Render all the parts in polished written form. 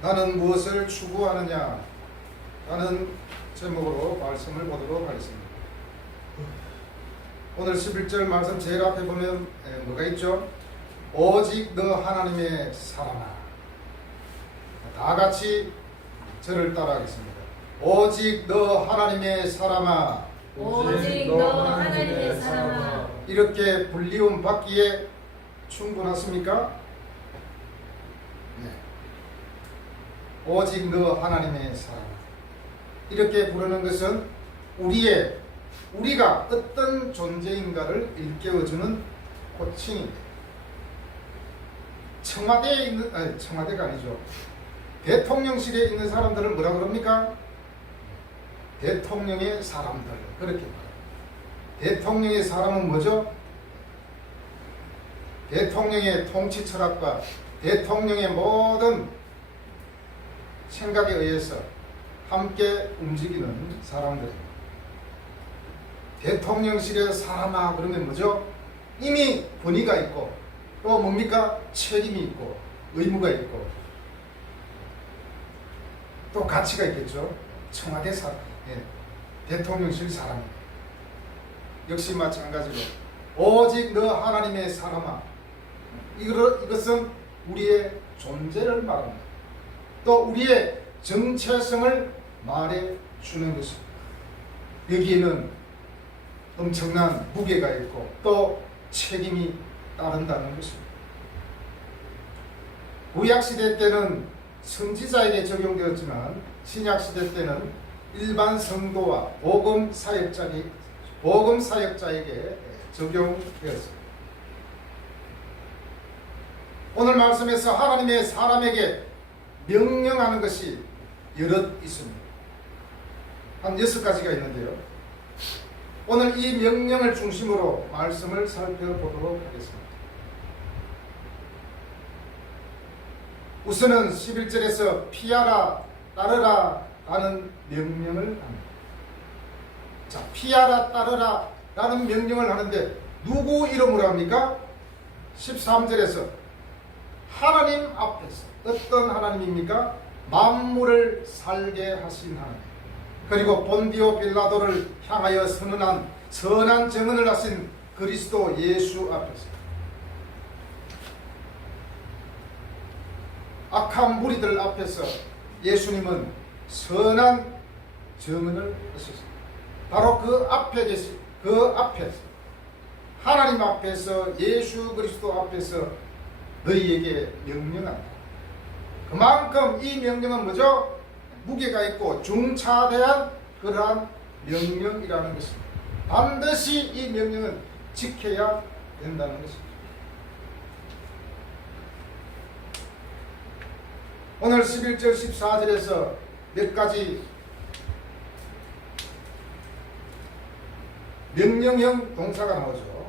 나는 무엇을 추구하느냐 라는 제목으로 말씀을 보도록 하겠습니다. 오늘 11절 말씀 제일 앞에 보면 뭐가 있죠? 오직 너 하나님의 사랑아. 다 같이 저를 따라하겠습니다. 오직 너 하나님의 사랑아. 오직 너 하나님의 사랑아. 이렇게 불리움 받기에 충분하십니까? 네. 오직 너 하나님의 사랑아. 이렇게 부르는 것은 우리가 어떤 존재인가를 일깨워주는 호칭입니다. 청와대에 있는, 아니 청와대가 아니죠. 대통령실에 있는 사람들을 뭐라 그럽니까? 대통령의 사람들. 그렇게 말합니다. 대통령의 사람은 뭐죠? 대통령의 통치 철학과 대통령의 모든 생각에 의해서 함께 움직이는 사람들입니다. 대통령실의 사람아 그러면 뭐죠? 이미 권위가 있고 또 뭡니까? 책임이 있고 의무가 있고 또 가치가 있겠죠. 청와대 사람, 대통령실 사람입니다. 역시 마찬가지로 오직 너 하나님의 사람아. 이것은 우리의 존재를 말합니다. 또 우리의 정체성을 말해주는 것입니다. 여기에는 엄청난 무게가 있고 또 책임이 따른다는 것입니다. 구약시대 때는 선지자에게 적용되었지만 신약시대 때는 일반 성도와 복음사역자에게 적용되었습니다. 오늘 말씀에서 하나님의 사람에게 명령하는 것이 여럿 있습니다. 한 6가지가 있는데요. 오늘 이 명령을 중심으로 말씀을 살펴보도록 하겠습니다. 우선은 11절에서 피하라 따르라 라는 명령을 합니다. 자, 피하라 따르라 라는 명령을 하는데 누구 이름으로 합니까? 13절에서 하나님 앞에서. 어떤 하나님입니까? 만물을 살게 하신 하나님. 그리고 본디오 빌라도를 향하여 선언한 선한 증언을 하신 그리스도 예수 앞에서. 악한 무리들 앞에서 예수님은 선한 증언을 하셨습니다. 바로 그 앞에서 하나님 앞에서 예수 그리스도 앞에서 너희에게 명령한다. 그만큼 이 명령은 뭐죠? 무게가 있고 중차대한 그러한 명령이라는 것입니다. 반드시 이 명령은 지켜야 된다는 것입니다. 오늘 11절 14절에서 몇 가지 명령형 동사가 나오죠.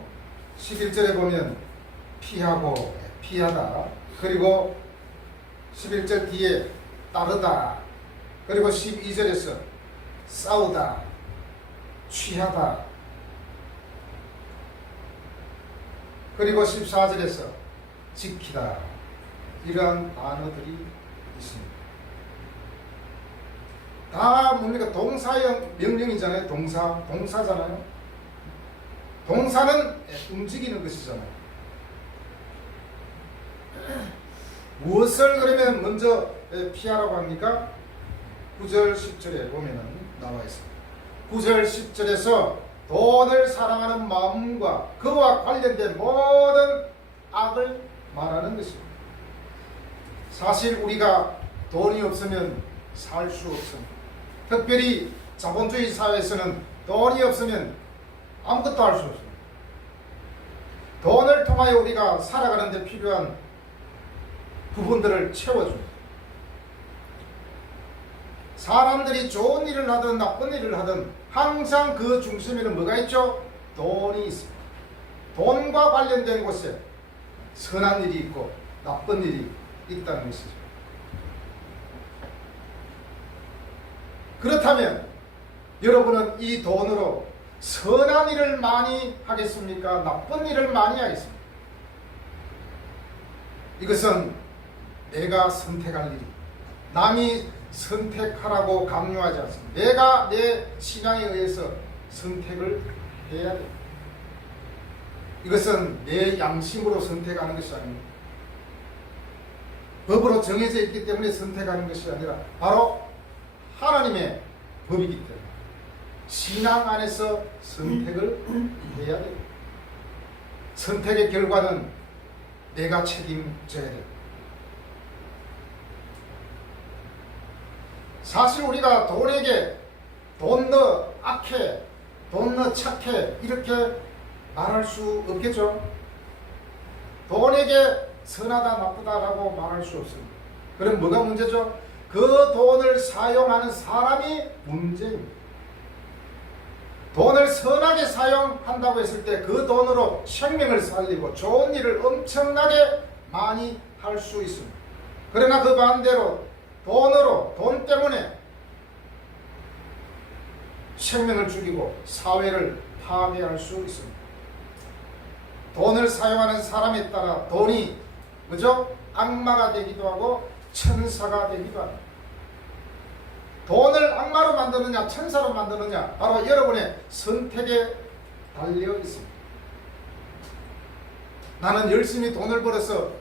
11절에 보면 피하고 피하다, 그리고 11절 뒤에 따르다, 그리고 12절에서 싸우다, 취하다, 그리고 14절에서 지키다, 이러한 단어들이 있습니다. 다 뭡니까? 동사형 명령이잖아요. 동사잖아요. 동사는 움직이는 것이잖아요. 무엇을 그러면 먼저 피하라고 합니까? 9절 10절에 보면은 나와 있습니다. 9절 10절에서 돈을 사랑하는 마음과 그와 관련된 모든 악을 말하는 것입니다. 사실 우리가 돈이 없으면 살 수 없습니다. 특별히 자본주의 사회에서는 돈이 없으면 아무것도 할 수 없습니다. 돈을 통하여 우리가 살아가는 데 필요한 부분들을 채워줍니다. 사람들이 좋은 일을 하든 나쁜 일을 하든 항상 그 중심에는 뭐가 있죠? 돈이 있습니다. 돈과 관련된 곳에 선한 일이 있고 나쁜 일이 있다는 것이죠. 그렇다면 여러분은 이 돈으로 선한 일을 많이 하겠습니까? 나쁜 일을 많이 하겠습니까? 이것은 내가 선택할 일입니다. 남이 선택하라고 강요하지 않습니다. 내가 내 신앙에 의해서 선택을 해야 돼. 이것은 내 양심으로 선택하는 것이 아닙니다. 법으로 정해져 있기 때문에 선택하는 것이 아니라 바로 하나님의 법이기 때문에 신앙 안에서 선택을 해야 됩니다. 선택의 결과는 내가 책임져야 됩니다. 사실 우리가 돈에게 돈 너 악해, 돈 너 착해 이렇게 말할 수 없겠죠. 돈에게 선하다 나쁘다라고 말할 수 없습니다. 그럼 뭐가 문제죠? 그 돈을 사용하는 사람이 문제입니다. 돈을 선하게 사용한다고 했을 때 그 돈으로 생명을 살리고 좋은 일을 엄청나게 많이 할 수 있습니다. 그러나 그 반대로 돈 때문에 생명을 죽이고 사회를 파괴할 수 있습니다. 돈을 사용하는 사람에 따라 돈이 그죠? 악마가 되기도 하고 천사가 되기도 합니다. 돈을 악마로 만드느냐 천사로 만드느냐 바로 여러분의 선택에 달려 있습니다. 나는 열심히 돈을 벌어서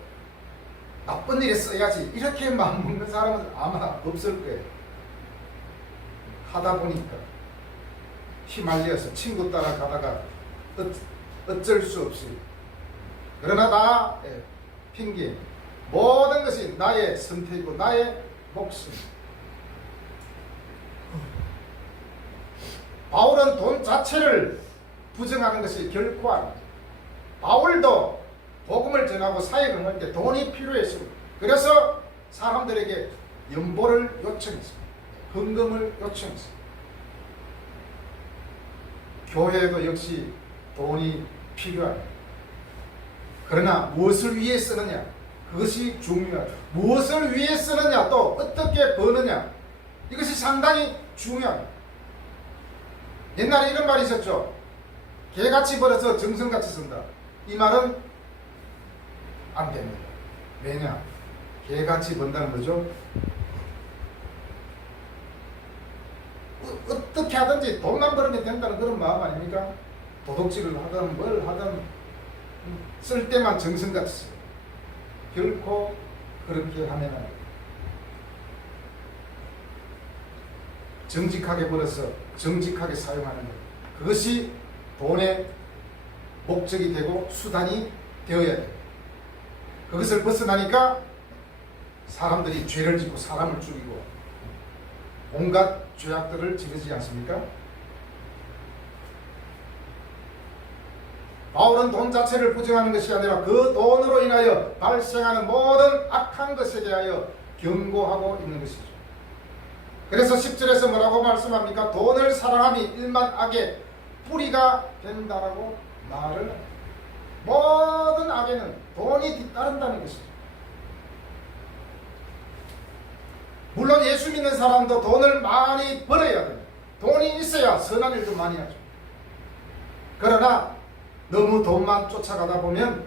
나쁜 일에 써야지 이렇게 마음먹는 사람은 아마 없을 거예요. 하다 보니까 휘말려서 친구 따라가다가 어쩔 수 없이 그러나 다 핑계 모든 것이 나의 선택이고 나의 목숨. 바울은 돈 자체를 부정하는 것이 결코 아닙니다. 바울도 복음을 전하고 사역을 할 때 돈이 필요했습니다. 그래서 사람들에게 연보를 요청했습니다. 헌금을 요청했습니다. 교회도 역시 돈이 필요합니다. 그러나 무엇을 위해 쓰느냐 그것이 중요하다. 무엇을 위해 쓰느냐 또 어떻게 버느냐 이것이 상당히 중요합니다. 옛날에 이런 말이 있었죠. 개같이 벌어서 정성같이 쓴다. 이 말은 안 됩니다. 왜냐? 개같이 번다는 거죠. 어떻게 하든지 돈만 벌면 된다는 그런 마음 아닙니까? 도둑질을 하든 뭘 하든 쓸 때만 정성같이 써요. 결코 그렇게 하면 안 돼요. 정직하게 벌어서 정직하게 사용하는 것. 그것이 돈의 목적이 되고 수단이 되어야 돼요. 그것을 벗어나니까 사람들이 죄를 짓고 사람을 죽이고 온갖 죄악들을 지르지 않습니까? 바울은 돈 자체를 부정하는 것이 아니라 그 돈으로 인하여 발생하는 모든 악한 것에 대하여 경고하고 있는 것이죠. 그래서 10절에서 뭐라고 말씀합니까? 돈을 사랑함이 일만 악의 뿌리가 된다라고 말을 합니다. 모든 악에는 돈이 뒤따른다는 것이죠. 물론 예수 믿는 사람도 돈을 많이 벌어야 됩니다. 돈이 있어야 선한 일도 많이 하죠. 그러나 너무 돈만 쫓아가다 보면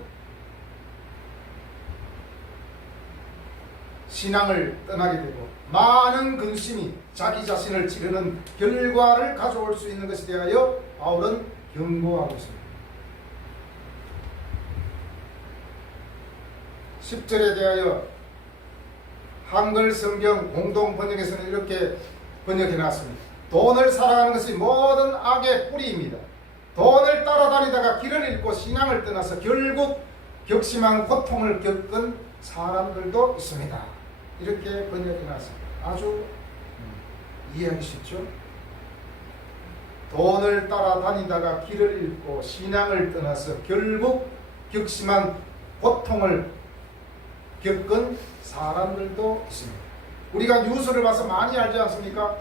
신앙을 떠나게 되고 많은 근심이 자기 자신을 찌르는 결과를 가져올 수 있는 것에 대하여 바울은 경고하고 있습니다. 10절에 대하여 한글 성경 공동 번역에서는 이렇게 번역해 놨습니다. 돈을 사랑하는 것이 모든 악의 뿌리입니다. 돈을 따라다니다가 길을 잃고 신앙을 떠나서 결국 격심한 고통을 겪은 사람들도 있습니다. 이렇게 번역해 놨습니다. 아주 이해하기 쉽죠? 돈을 따라다니다가 길을 잃고 신앙을 떠나서 결국 격심한 고통을 겪은 사람들도 있습니다. 우리가 뉴스를 봐서 많이 알지 않습니까?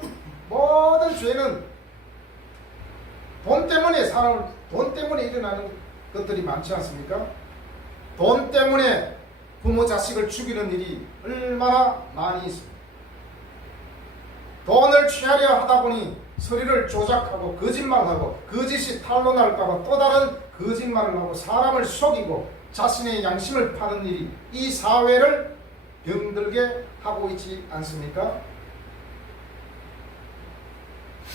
모든 죄는 돈 때문에 일어나는 것들이 많지 않습니까? 돈 때문에 부모 자식을 죽이는 일이 얼마나 많이 있습니다. 돈을 취하려 하다 보니 서리를 조작하고 거짓말하고 거짓이 탄로날까봐 또 다른 거짓말을 하고 사람을 속이고 자신의 양심을 파는 일이 이 사회를 병들게 하고 있지 않습니까?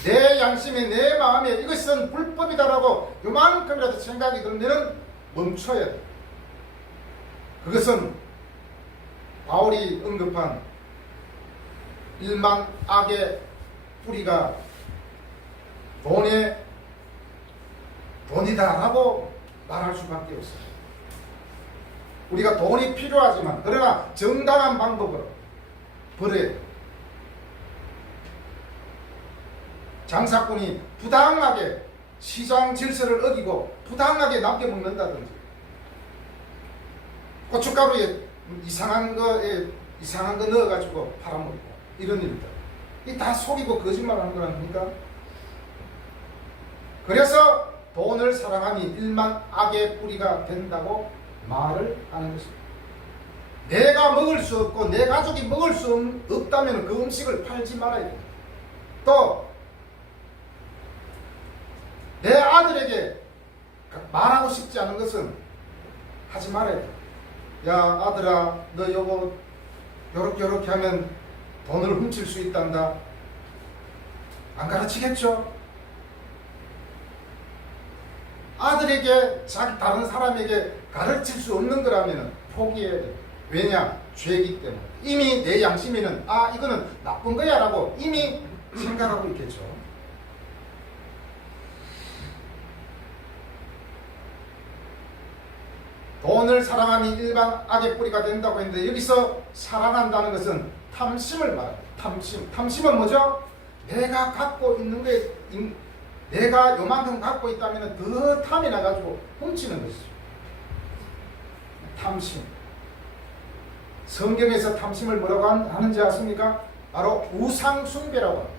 내 양심에 내 마음에 이것은 불법이다라고 요만큼이라도 생각이 들면 멈춰야 돼. 그것은 바울이 언급한 일만 악의 뿌리가 돈이다라고 말할 수밖에 없어요. 우리가 돈이 필요하지만 그러나 정당한 방법으로 벌어야 돼. 장사꾼이 부당하게 시장 질서를 어기고 부당하게 남겨먹는다든지 고춧가루에 이상한 거 넣어가지고 팔아먹고 이런 일들, 이 다 속이고 거짓말하는 거라니까. 그래서 돈을 사랑함이 일만 악의 뿌리가 된다고 말을 하는 것입니다. 내가 먹을 수 없고 내 가족이 먹을 수 없다면 그 음식을 팔지 말아야 됩니다. 또 내 아들에게 말하고 싶지 않은 것은 하지 말아야 돼. 야 아들아, 너 요거 요렇게 하면 돈을 훔칠 수 있단다. 안 가르치겠죠? 아들에게 다른 사람에게 가르칠 수 없는 거라면 포기해야 돼. 왜냐? 죄이기 때문에. 이미 내 양심에는 이거는 나쁜 거야 라고 이미 생각하고 있겠죠. 돈을 사랑함이 일반 악의 뿌리가 된다고 했는데 여기서 사랑한다는 것은 탐심을 말합니다. 탐심은 뭐죠? 내가 갖고 있는 거에 내가 요만큼 갖고 있다면 더 탐이 나가지고 훔치는 것이죠. 탐심. 성경에서 탐심을 뭐라고 하는지 아십니까? 바로 우상숭배라고 합니다.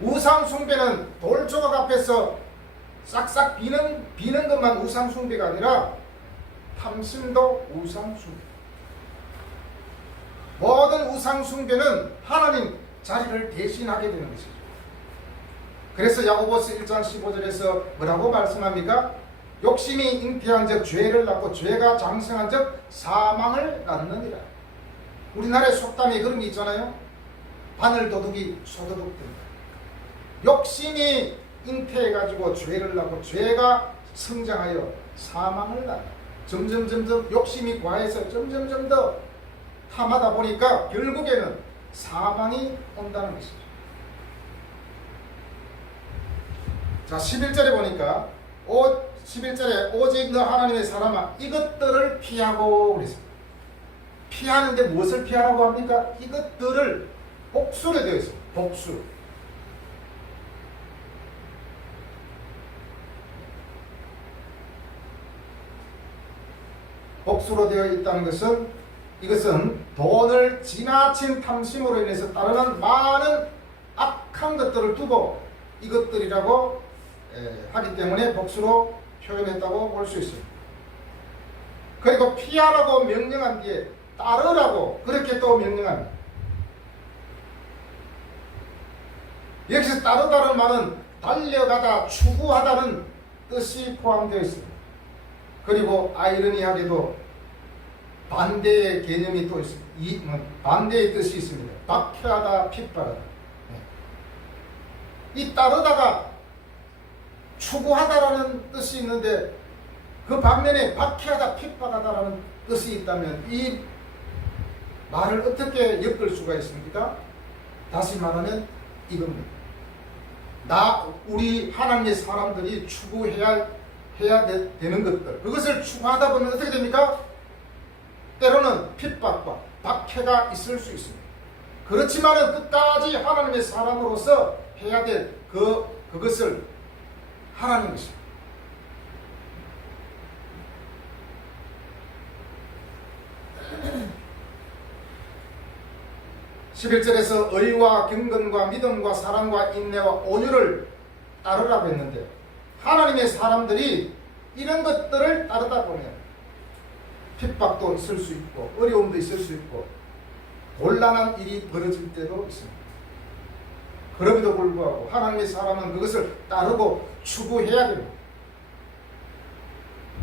우상숭배는 돌조각 앞에서 싹싹 비는 것만 우상숭배가 아니라 탐심도 우상숭배. 모든 우상숭배는 하나님 자리를 대신하게 되는 것이죠. 그래서 야고보서 1장 15절에서 뭐라고 말씀합니까? 욕심이 잉태한 즉 죄를 낳고 죄가 장성한 즉 사망을 낳느니라. 우리나라의 속담에 그런 게 있잖아요. 바늘도둑이 소도둑된다. 욕심이 잉태해가지고 죄를 낳고 죄가 성장하여 사망을 낳는다. 점점 욕심이 과해서 점점 더 탐하다 보니까 결국에는 사망이 온다는 것이죠. 자, 11절에 보니까 11절에 오직 너 하나님의 사람아 이것들을 피하고 그랬습니다. 피하는데 무엇을 피하라고 합니까? 이것들을 복수로 되어 있습니다. 복수. 복수로 되어 있다는 것은 이것은 돈을 지나친 탐심으로 인해서 따르는 많은 악한 것들을 두고 이것들이라고 하기 때문에 복수로 표현했다고 볼 수 있습니다. 그리고 피하라고 명령한 뒤에 따르라고 그렇게 또 명령합니다. 여기서 따르다는 말은 달려가다, 추구하다는 뜻이 포함되어 있습니다. 그리고 아이러니하게도 반대의 개념이 또 있습니다. 반대의 뜻이 있습니다. 박해하다, 핍박하다. 이 따르다가 추구하다라는 뜻이 있는데 그 반면에 박해하다, 핍박하다라는 뜻이 있다면 이 말을 어떻게 엮을 수가 있습니까? 다시 말하면 이겁니다. 우리 하나님의 사람들이 추구해야 되는 것들, 그것을 추구하다 보면 어떻게 됩니까? 때로는 핍박과 박해가 있을 수 있습니다. 그렇지만은 끝까지 하나님의 사람으로서 해야 될 그것을 하라는 것입니다. 11절에서 의와 경건과 믿음과 사랑과 인내와 온유를 따르라고 했는데 하나님의 사람들이 이런 것들을 따르다 보면 핍박도 있을 수 있고 어려움도 있을 수 있고 곤란한 일이 벌어질 때도 있습니다. 그럼에도 불구하고 하나님의 사람은 그것을 따르고 추구해야 됩니다.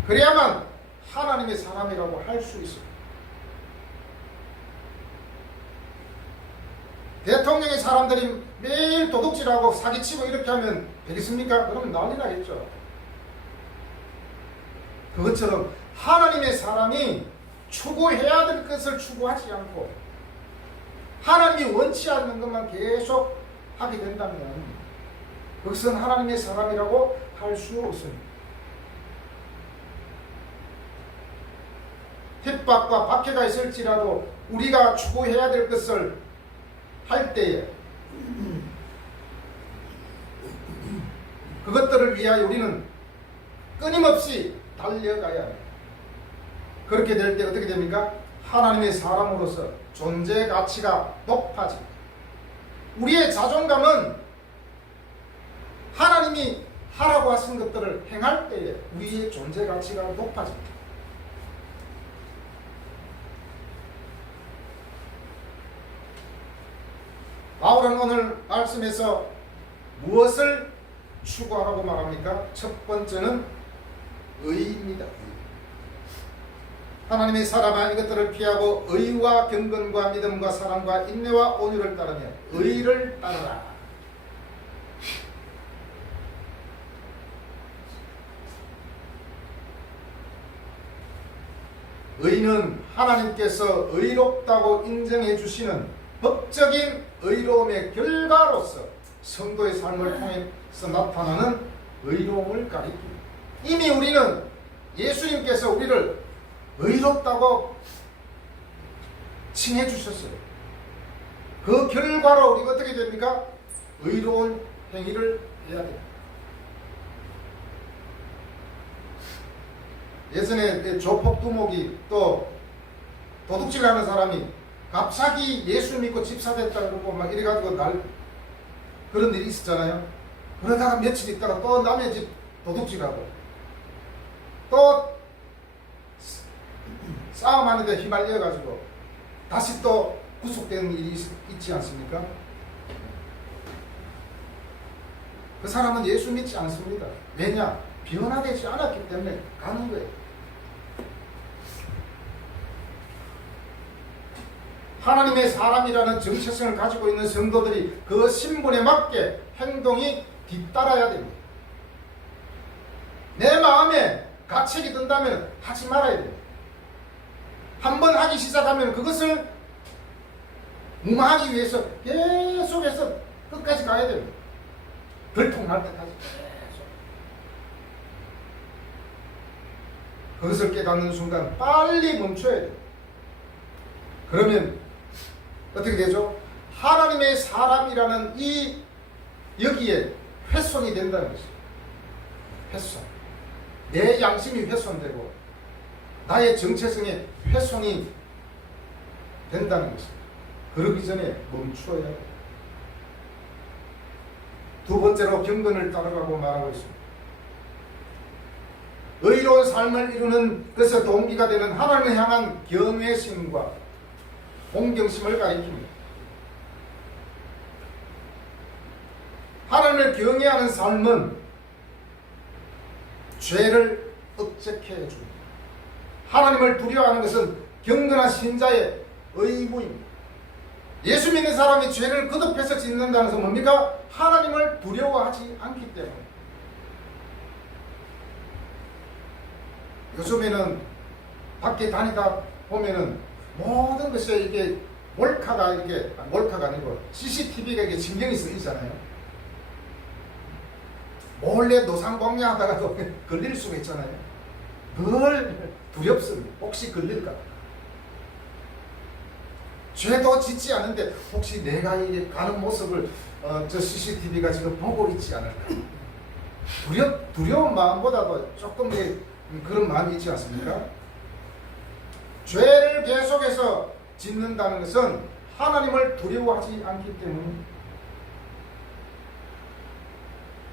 그래야만 하나님의 사람이라고 할 수 있습니다. 대통령의 사람들이 매일 도둑질하고 사기치고 이렇게 하면 되겠습니까? 그러면 난리 나겠죠. 그것처럼 하나님의 사람이 추구해야 될 것을 추구하지 않고 하나님이 원치 않는 것만 계속 하게 된다면 그것은 하나님의 사람이라고 할 수 없습니다. 핍박과 박해가 있을지라도 우리가 추구해야 될 것을 할 때에 그것들을 위하여 우리는 끊임없이 달려가야 합니다. 그렇게 될 때 어떻게 됩니까? 하나님의 사람으로서 존재 가치가 높아집니다. 우리의 자존감은 하나님이 하라고 하신 것들을 행할 때에 우리의 존재 가치가 높아집니다. 바울은 오늘 말씀에서 무엇을 추구하라고 말합니까? 첫 번째는 의입니다. 하나님의 사람아 이것들을 피하고 의와 경건과 믿음과 사랑과 인내와 온유를 따르며 의를 따르라. 의는 하나님께서 의롭다고 인정해 주시는 법적인 의로움의 결과로서 성도의 삶을 통해서 나타나는 의로움을 가리킵니다. 이미 우리는 예수님께서 우리를 의롭다고 칭해 주셨어요. 그 결과로 우리가 어떻게 됩니까? 의로운 행위를 해야 됩니다. 예전에 조폭 두목이 또 도둑질하는 사람이 갑자기 예수 믿고 집사 됐다 그러고 막 이래가지고 그런 일이 있었잖아요. 그러다가 며칠 있다가 또 남의 집 도둑질하고 또 싸움하는데 휘말려가지고 다시 또 구속되는 일이 있지 않습니까? 그 사람은 예수 믿지 않습니다. 왜냐? 변화되지 않았기 때문에 가는 거예요. 하나님의 사람이라는 정체성을 가지고 있는 성도들이 그 신분에 맞게 행동이 뒤따라야 됩니다. 내 마음에 가책이 든다면 하지 말아야 됩니다. 한번 하기 시작하면 그것을 무마하기 위해서 계속해서 끝까지 가야 됩니다. 들통날 때까지 계속. 그것을 깨닫는 순간 빨리 멈춰야 돼요. 그러면 어떻게 되죠? 하나님의 사람이라는 이 여기에 훼손이 된다는 것이죠. 훼손. 내 양심이 훼손되고 나의 정체성에 훼손이 된다는 것입니다. 그러기 전에 멈춰야 해요. 두 번째로 경건을 따라가고 말하고 있습니다. 의로운 삶을 이루는 것의 동기가 되는 하나님을 향한 경외심과 공경심을 가리킵니다. 하나님을 경외하는 삶은 죄를 억제해 줍니다. 하나님을 두려워하는 것은 경건한 신자의 의무입니다. 예수 믿는 사람이 죄를 거듭해서 짓는다는 것은 뭡니까? 하나님을 두려워하지 않기 때문에. 요즘에는 밖에 다니다 보면은 모든 것에 이게 몰카가 아니고 CCTV가 이게 신경이 쓰이잖아요. 몰래 노상공략하다가도 걸릴 수가 있잖아요. 늘 두렵습니다. 혹시 걸릴까? 죄도 짓지 않은데 혹시 내가 이게 가는 모습을 저 CCTV가 지금 보고 있지 않을까? 두려운 마음보다도 조금 그런 마음이 있지 않습니까? 죄를 계속해서 짓는다는 것은 하나님을 두려워하지 않기 때문입니다.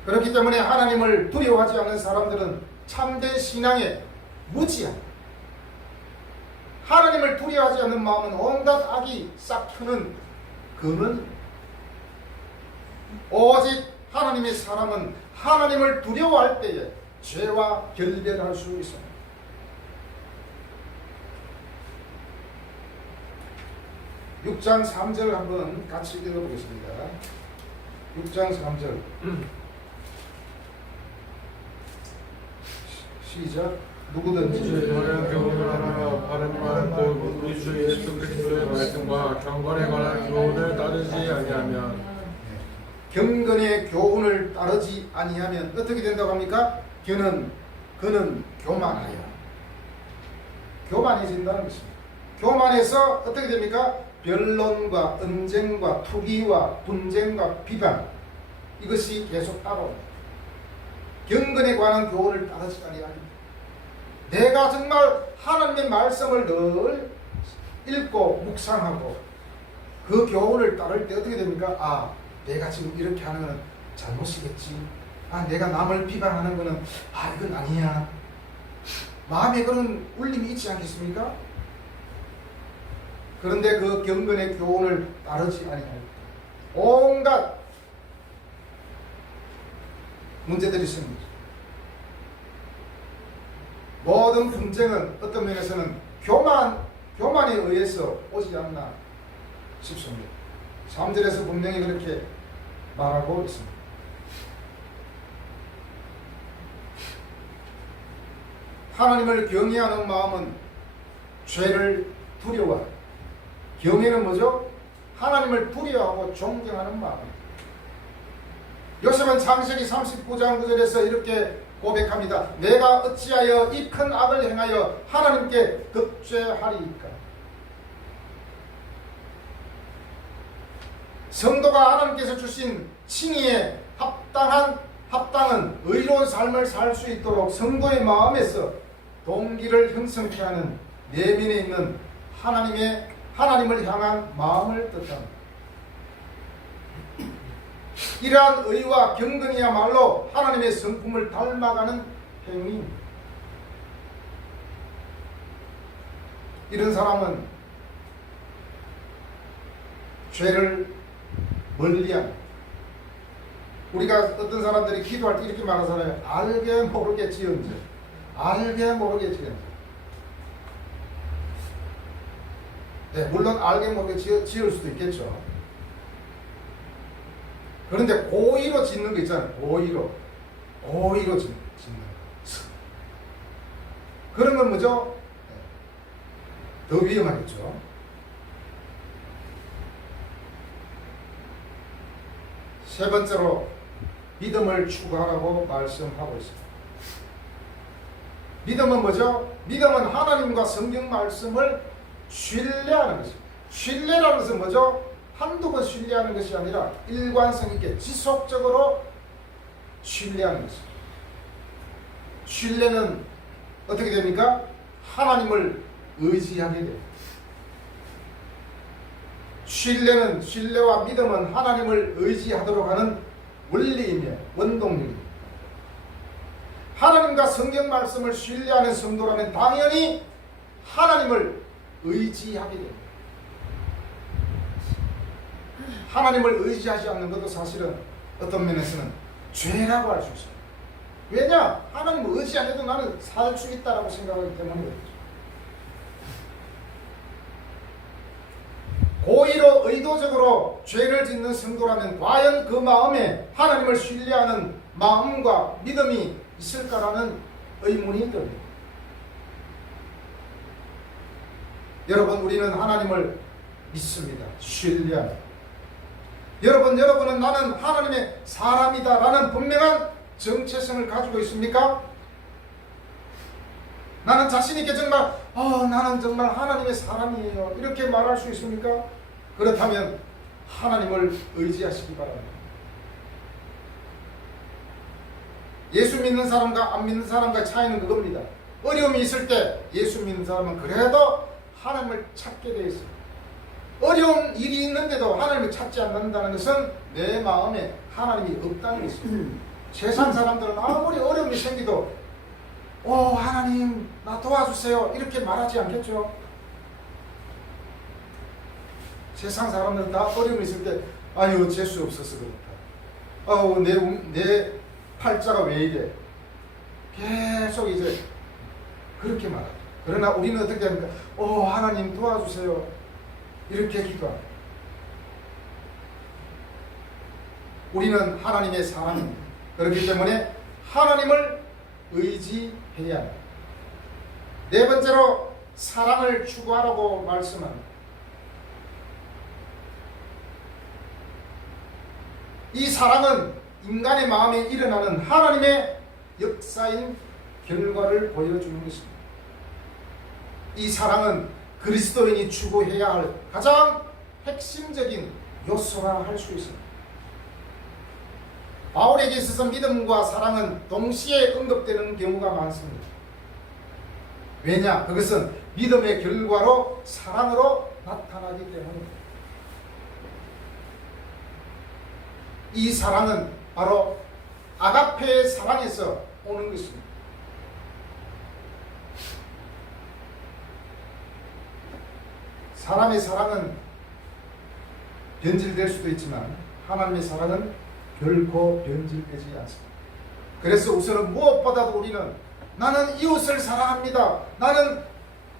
그렇기 때문에 하나님을 두려워하지 않는 사람들은 참된 신앙에 무지한, 하나님을 두려워하지 않는 마음은 온갖 악이 싹트는 근원입니다. 오직 하나님의 사람은 하나님을 두려워할 때에 죄와 결별할 수 있습니다. 6장 3절 한번 같이 읽어보겠습니다. 6장 3절 시작. 누구든지 너는 교훈을 하며 바른 말을 보고 우리 주 예수 그리스도의 말씀과 경건에 관한 교훈을 따르지 아니하면 경건의 교훈을 따르지 아니하면 어떻게 된다고 합니까? 그는 교만하여 교만해진다는 것입니다. 교만해서 어떻게 됩니까? 변론과 언쟁과 투기와 분쟁과 비방 이것이 계속 따라옵니다. 경건에 관한 교훈을 따르지 아니하면 내가 정말 하나님의 말씀을 늘 읽고 묵상하고 그 교훈을 따를 때 어떻게 됩니까? 아, 내가 지금 이렇게 하는 것은 잘못이겠지. 아, 내가 남을 비방하는 것은 이건 아니야. 마음에 그런 울림이 있지 않겠습니까? 그런데 그 경건의 교훈을 따르지 아니하면 온갖 문제들이 생깁니다. 모든 분쟁은 어떤 면에서는 교만에 의해서 오지 않나 싶습니다. 3절에서 분명히 그렇게 말하고 있습니다. 하나님을 경외하는 마음은 죄를 두려워하고, 경외는 뭐죠? 하나님을 두려워하고 존경하는 마음입니다. 요셉은 창세기 39장 9절에서 이렇게 고백합니다. 내가 어찌하여 이 큰 악을 행하여 하나님께 득죄하리이까. 성도가 하나님께서 주신 칭의에 합당은 의로운 삶을 살 수 있도록 성도의 마음에서 동기를 형성케 하는 내면에 있는 하나님을 향한 마음을 뜻합니다. 이러한 의와 경건이야말로 하나님의 성품을 닮아가는 행위입니다. 이런 사람은 죄를 멀리합니다. 우리가 어떤 사람들이 기도할 때 이렇게 말하잖아요. 알게 모르겠지언정. 알게 모르겠지언정. 네, 물론 알게 모르게 지을 수도 있겠죠. 그런데 고의로 짓는 거 있잖아요. 고의로 짓는 거. 그런 건 뭐죠? 더 위험하겠죠. 세 번째로 믿음을 추구하라고 말씀하고 있습니다. 믿음은 뭐죠? 믿음은 하나님과 성경 말씀을 신뢰하는 것입니다. 신뢰라는 것은 뭐죠? 한두 번 신뢰하는 것이 아니라 일관성 있게 지속적으로 신뢰하는 것입니다. 신뢰는 어떻게 됩니까? 하나님을 의지하게 됩니다. 신뢰와 믿음은 하나님을 의지하도록 하는 원리이며 원동력입니다. 하나님과 성경 말씀을 신뢰하는 성도라면 당연히 하나님을 의지하게 됩니다. 하나님을 의지하지 않는 것도 사실은 어떤 면에서는 죄라고 할 수 있어요. 왜냐? 하나님을 의지 안 해도 나는 살 수 있다라고 생각하기 때문에 고의로 의도적으로 죄를 짓는 성도라면 과연 그 마음에 하나님을 신뢰하는 마음과 믿음이 있을까라는 의문이 듭니다. 여러분, 우리는 하나님을 믿습니다. 신뢰합니다. 여러분은 나는 하나님의 사람이다 라는 분명한 정체성을 가지고 있습니까? 나는 자신있게 정말 나는 정말 하나님의 사람이에요 이렇게 말할 수 있습니까? 그렇다면 하나님을 의지하시기 바랍니다. 예수 믿는 사람과 안 믿는 사람과의 차이는 그겁니다. 어려움이 있을 때 예수 믿는 사람은 그래도 하나님을 찾게 되어 있습니다. 어려운 일이 있는데도 하나님을 찾지 않는다는 것은 내 마음에 하나님이 없다는 것입니다. 세상 사람들은 아무리 어려움이 생기도 하나님 나 도와주세요 이렇게 말하지 않겠죠. 세상 사람들은 다 어려움이 있을 때 아유 재수 없어서 그렇다. 내 팔자가 왜 이래. 계속 이제 그렇게 말하죠. 그러나 우리는 어떻게 합니까? 하나님 도와주세요. 이렇게 기도합니다. 우리는 하나님의 사람입니다. 그렇기 때문에 하나님을 의지해야 합니다. 네 번째로 사랑을 추구하라고 말씀합니다. 이 사랑은 인간의 마음에 일어나는 하나님의 역사인 결과를 보여주는 것입니다. 이 사랑은 그리스도인이 추구해야 할 가장 핵심적인 요소라 할 수 있습니다. 바울에게 있어서 믿음과 사랑은 동시에 언급되는 경우가 많습니다. 왜냐? 그것은 믿음의 결과로 사랑으로 나타나기 때문입니다. 이 사랑은 바로 아가페의 사랑에서 오는 것입니다. 사람의 사랑은 변질될 수도 있지만 하나님의 사랑은 결코 변질되지 않습니다. 그래서 우선은 무엇보다도 우리는 나는 이웃을 사랑합니다. 나는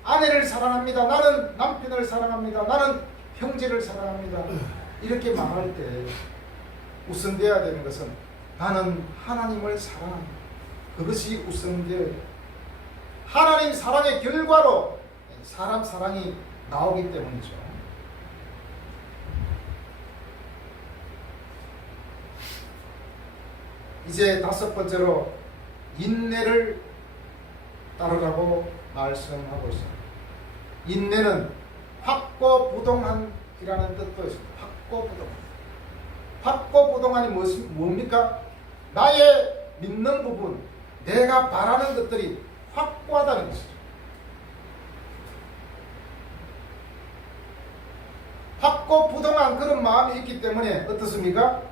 아내를 사랑합니다. 나는 남편을 사랑합니다. 나는 형제를 사랑합니다. 이렇게 말할 때 우선되어야 되는 것은 나는 하나님을 사랑합니다. 그것이 우선되어야 돼요. 하나님 사랑의 결과로 사람 사랑이 나오기 때문이죠. 이제 다섯 번째로 인내를 따르라고 말씀하고 있습니다. 인내는 확고부동한이라는 뜻도 있습니다. 확고부동한. 확고부동한이 뭡니까? 나의 믿는 부분, 내가 바라는 것들이 확고하다는 것이죠. 확고부동한 그런 마음이 있기 때문에 어떻습니까?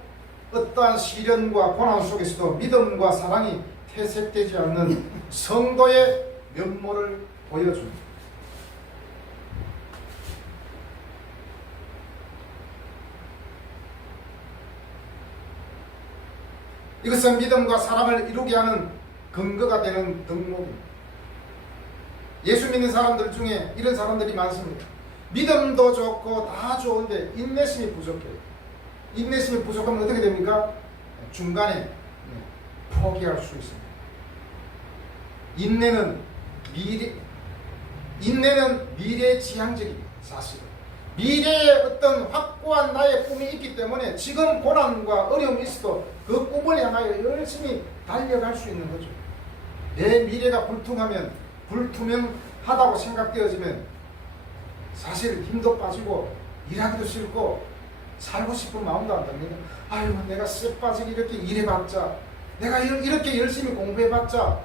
어떠한 시련과 고난 속에서도 믿음과 사랑이 퇴색되지 않는 성도의 면모를 보여줍니다. 이것은 믿음과 사랑을 이루게 하는 근거가 되는 덕목입니다. 예수 믿는 사람들 중에 이런 사람들이 많습니다. 믿음도 좋고 다 좋은데 인내심이 부족해요. 인내심이 부족하면 어떻게 됩니까? 중간에 포기할 수 있습니다. 인내는 미래지향적입니다. 사실은 미래에 어떤 확고한 나의 꿈이 있기 때문에 지금 고난과 어려움이 있어도 그 꿈을 향하여 열심히 달려갈 수 있는 거죠. 내 미래가 불투명하다고 생각되어지면 사실 힘도 빠지고 일하기도 싫고 살고 싶은 마음도 안 듭니다. 아유, 내가 쎄 빠지게 이렇게 일해봤자, 내가 이렇게 열심히 공부해봤자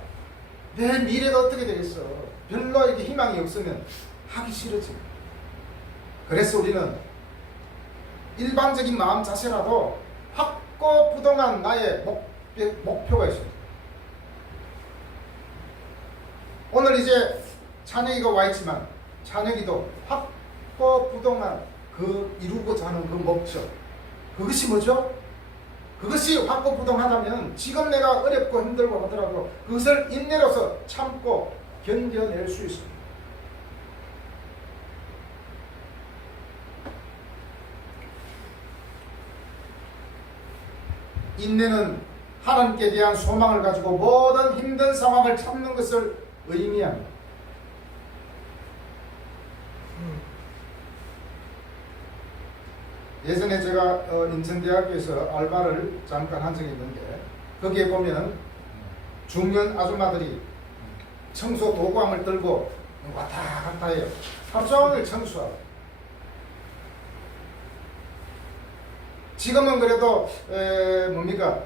내 미래가 어떻게 되겠어. 별로 이렇게 희망이 없으면 하기 싫어지. 그래서 우리는 일반적인 마음 자세라도 확고부동한 나의 목표가 있습니다. 오늘 이제 찬혁이가 와 있지만 찬혁이도 확고부동한 그 이루고자 하는 그 목적, 그것이 뭐죠? 그것이 확고부동하다면 지금 내가 어렵고 힘들고 하더라도 그것을 인내로서 참고 견뎌낼 수 있습니다. 인내는 하나님께 대한 소망을 가지고 모든 힘든 상황을 참는 것을 의미합니다. 예전에 제가 인천대학교에서 알바를 잠깐 한 적이 있는데 거기에 보면 중년 아줌마들이 청소 도구함을 들고 왔다 갔다 해요. 하루 종일 청소하고. 지금은 그래도 뭡니까?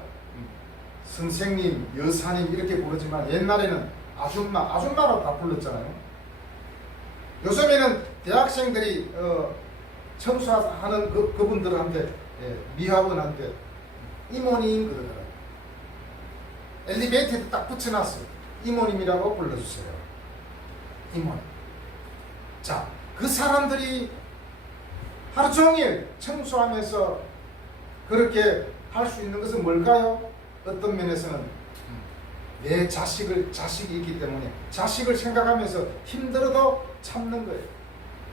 선생님, 여사님 이렇게 부르지만 옛날에는 아줌마로 다 불렀잖아요. 요즘에는 대학생들이 청소하는 그분들한테 미화원한테 이모님 그러더라고요. 엘리베이터에 딱 붙여놨어요. 이모님이라고 불러주세요. 이모님. 자, 그 사람들이 하루 종일 청소하면서 그렇게 할 수 있는 것은 뭘까요? 어떤 면에서는 내 자식이 있기 때문에 자식을 생각하면서 힘들어도 참는 거예요.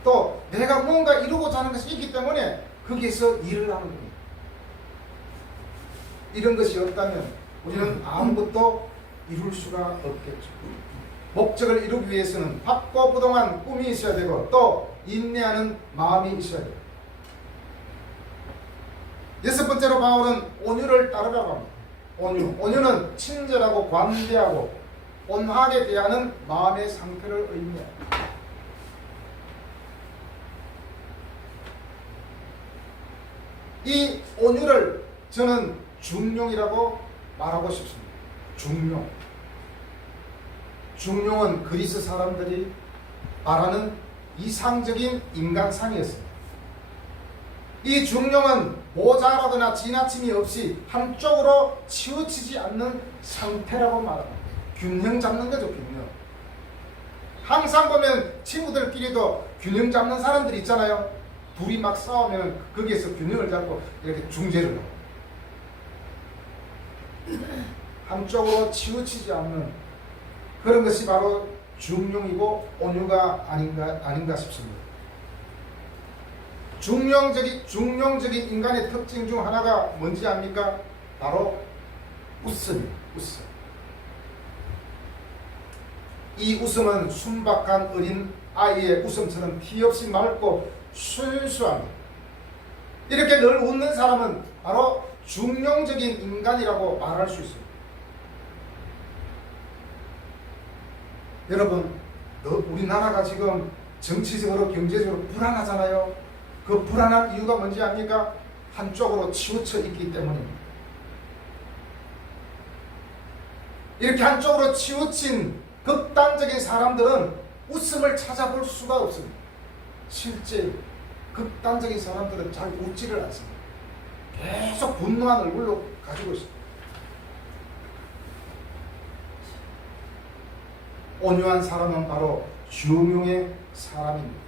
또 내가 뭔가 이루고자 하는 것이 있기 때문에 거기에서 일을 하는 겁니다. 이런 것이 없다면 우리는 아무것도 이룰 수가 없겠죠. 목적을 이루기 위해서는 확고부동한 꿈이 있어야 되고 또 인내하는 마음이 있어야 돼요. 여섯 번째로 바울은 온유를 따르라고 합니다. 온유는 친절하고 관대하고 온화하게 대하는 마음의 상태를 의미합니다. 이 온유를 저는 중용이라고 말하고 싶습니다. 중용은 그리스 사람들이 말하는 이상적인 인간상이었습니다. 이 중용은 모자라거나 지나침이 없이 한쪽으로 치우치지 않는 상태라고 말합니다. 균형 잡는 거죠, 균형. 항상 보면 친구들끼리도 균형 잡는 사람들이 있잖아요. 둘이 막 싸우면 거기에서 균형을 잡고 이렇게 중재를 해요. 한쪽으로 치우치지 않는 그런 것이 바로 중용이고 온유가 아닌가 싶습니다. 중용적인 인간의 특징 중 하나가 뭔지 압니까? 바로 웃음입니다. 웃음. 이 웃음은 순박한 어린 아이의 웃음처럼 티 없이 맑고 순수합니다. 이렇게 늘 웃는 사람은 바로 중용적인 인간이라고 말할 수 있습니다. 여러분, 우리나라가 지금 정치적으로 경제적으로 불안하잖아요. 그 불안한 이유가 뭔지 압니까? 한쪽으로 치우쳐 있기 때문입니다. 이렇게 한쪽으로 치우친 극단적인 사람들은 웃음을 찾아볼 수가 없습니다. 실제 극단적인 사람들은 잘 웃지를 않습니다. 계속 분노한 얼굴로 가지고 있습니다. 온유한 사람은 바로 중용의 사람입니다.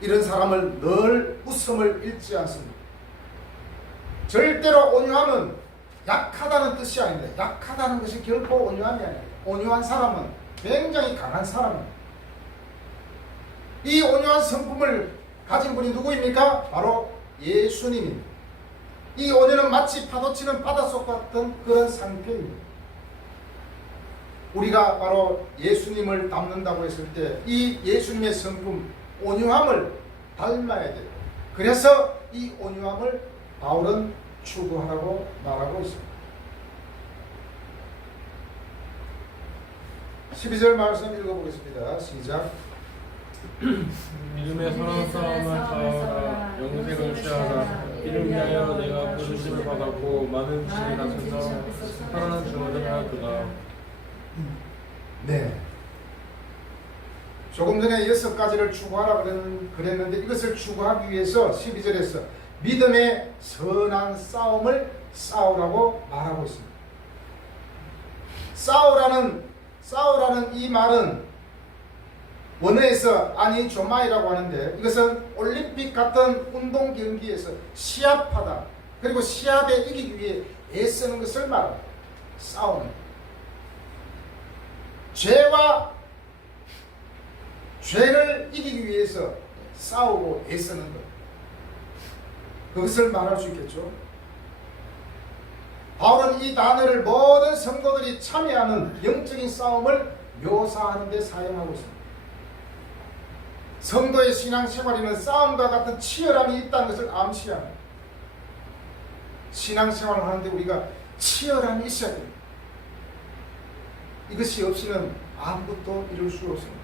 이런 사람을 늘 웃음을 잃지 않습니다. 절대로 온유함은 약하다는 뜻이 아닙니다. 약하다는 것이 결코 온유함이 아니에요. 온유한 사람은 굉장히 강한 사람입니다. 이 온유한 성품을 가진 분이 누구입니까? 바로 예수님입니다. 이 온유는 마치 파도치는 바닷속 같은 그런 상태입니다. 우리가 바로 예수님을 닮는다고 했을 때 이 예수님의 성품, 온유함을 닮아야 돼요. 그래서 이 온유함을 바울은 추구하라고 말하고 있습니다. 12절 말씀 읽어보겠습니다. 시작. 믿음의 선한 싸움을 싸워라. 영생을 취하라. 이를 위하여 내가 부르심을 받았고 많은 지혜 앞에서 살아난 증언을 하였도다. 네. 조금 전에 6가지를 추구하라 그랬는데 이것을 추구하기 위해서 12절에서 믿음의 선한 싸움을 싸우라고 말하고 있습니다. 싸우라는 이 말은 원어에서 아니조마이라고 하는데 이것은 올림픽 같은 운동 경기에서 시합하다 그리고 시합에 이기기 위해 애쓰는 것을 말합니다. 싸우는 죄를 이기기 위해서 싸우고 애쓰는 것. 그것을 말할 수 있겠죠. 바울은 이 단어를 모든 성도들이 참여하는 영적인 싸움을 묘사하는 데 사용하고 있습니다. 성도의 신앙생활에는 싸움과 같은 치열함이 있다는 것을 암시합니다. 신앙생활을 하는데 우리가 치열함이 있어야 됩니다. 이것이 없이는 아무것도 이룰 수 없습니다.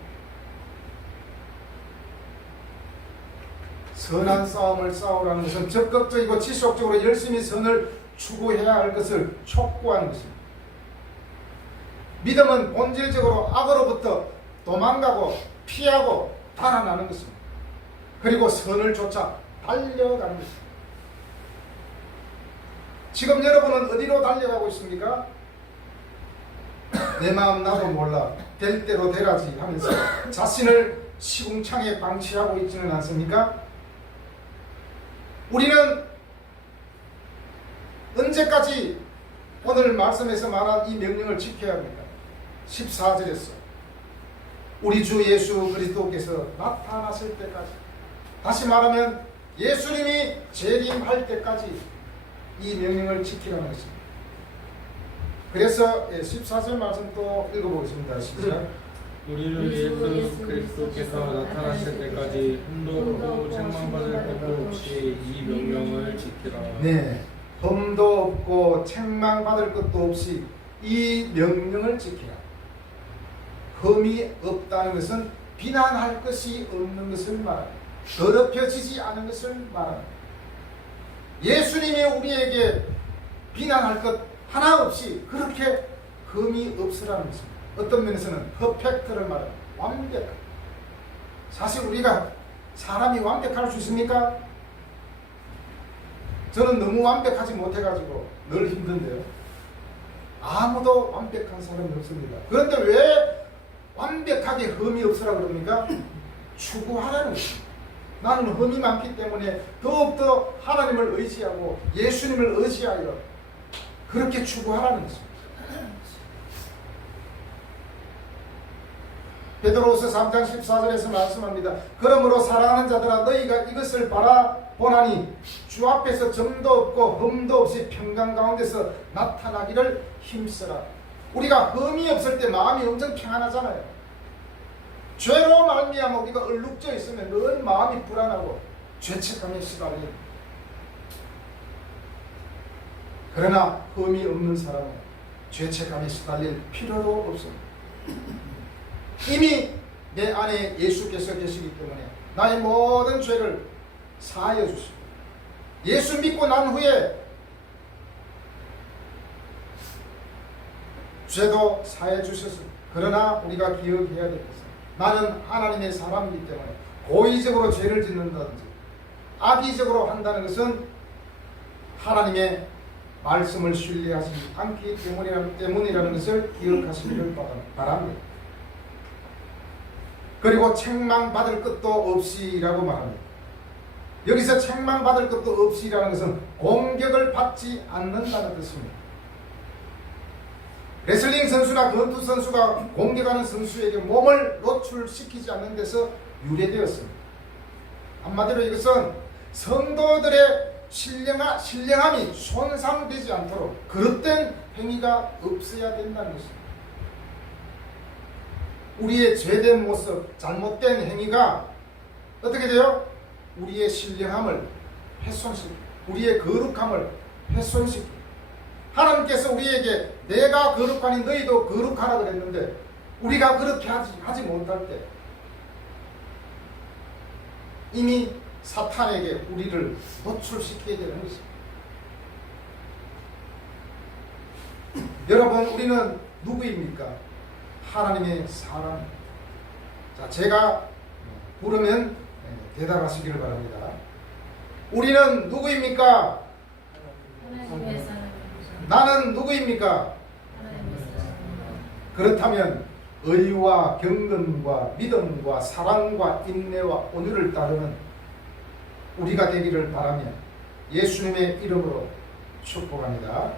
선한 싸움을 싸우라는 것은 적극적이고 지속적으로 열심히 선을 추구해야 할 것을 촉구하는 것입니다. 믿음은 본질적으로 악으로부터 도망가고 피하고 달아나는 것입니다. 그리고 선을 쫓아 달려가는 것입니다. 지금 여러분은 어디로 달려가고 있습니까? 내 마음 나도 몰라 될 대로 되라지 하면서 자신을 시궁창에 방치하고 있지는 않습니까? 우리는 언제까지 오늘 말씀에서 말한 이 명령을 지켜야 합니까? 14절에서 우리 주 예수 그리스도께서 나타났을 때까지 다시 말하면 예수님이 재림할 때까지 이 명령을 지키라는 것입니다. 그래서 14절 말씀 또 읽어보겠습니다. 시작. 우리를 예수 그리스도께서 나타나실 때까지 흠도 없고 책망받을 것도 없이 이 명령을 지키라. 네, 흠도 없고 책망받을 것도 없이 이 명령을 지키라. 흠이 없다는 것은 비난할 것이 없는 것을 말합니다. 더럽혀지지 않은 것을 말합니다. 예수님이 우리에게 비난할 것 하나 없이 그렇게 흠이 없으라는 것입니다. 어떤 면에서는 퍼펙트를 말합니다. 완벽한. 사실 우리가 사람이 완벽할 수 있습니까? 저는 너무 완벽하지 못해가지고 늘 힘든데요. 아무도 완벽한 사람이 없습니다. 그런데 왜 완벽하게 흠이 없으라 그럽니까? 추구하라는 것입니다. 나는 흠이 많기 때문에 더욱더 하나님을 의지하고 예수님을 의지하여 그렇게 추구하라는 것입니다. 베드로후서 3장 14절에서 말씀합니다. 그러므로 사랑하는 자들아 너희가 이것을 바라보나니 주 앞에서 점도 없고 흠도 없이 평강 가운데서 나타나기를 힘쓰라. 우리가 흠이 없을 때 마음이 엄청 평안하잖아요. 죄로 말미암아 우리가 얼룩져 있으면 늘 마음이 불안하고 죄책감에 시달립니다. 그러나 흠이 없는 사람은 죄책감에 시달릴 필요도 없습니다. 이미 내 안에 예수께서 계시기 때문에 나의 모든 죄를 사하여 주시고 예수 믿고 난 후에 죄도 사해 주셨습니다. 그러나 우리가 기억해야 될 것은 나는 하나님의 사람이기 때문에 고의적으로 죄를 짓는다든지 악의적으로 한다는 것은 하나님의 말씀을 신뢰하지 않기 때문이라는 것을 기억하시기를 바랍니다. 그리고 책망받을 것도 없이라고 말합니다. 여기서 책망받을 것도 없이라는 것은 공격을 받지 않는다는 뜻입니다. 레슬링 선수나 권투 선수가 공격하는 선수에게 몸을 노출시키지 않는 데서 유래되었습니다. 한마디로 이것은 성도들의 신령함이 손상되지 않도록 그릇된 행위가 없어야 된다는 것입니다. 우리의 죄된 모습, 잘못된 행위가 어떻게 돼요? 우리의 신령함을 훼손시키고 우리의 거룩함을 훼손시키고 하나님께서 우리에게 내가 거룩하니 너희도 거룩하라 그랬는데 우리가 그렇게 하지 못할 때 이미 사탄에게 우리를 노출시켜야 되는 것입니다. 여러분, 우리는 누구입니까? 하나님의 사람. 자, 제가 부르면 대답하시기를 바랍니다. 우리는 누구입니까? 하나님의 사람입니다. 나는 누구입니까? 하나님의 사람입니다. 그렇다면 의와 경건과 믿음과 사랑과 인내와 온유를 따르는 우리가 되기를 바라며 예수님의 이름으로 축복합니다.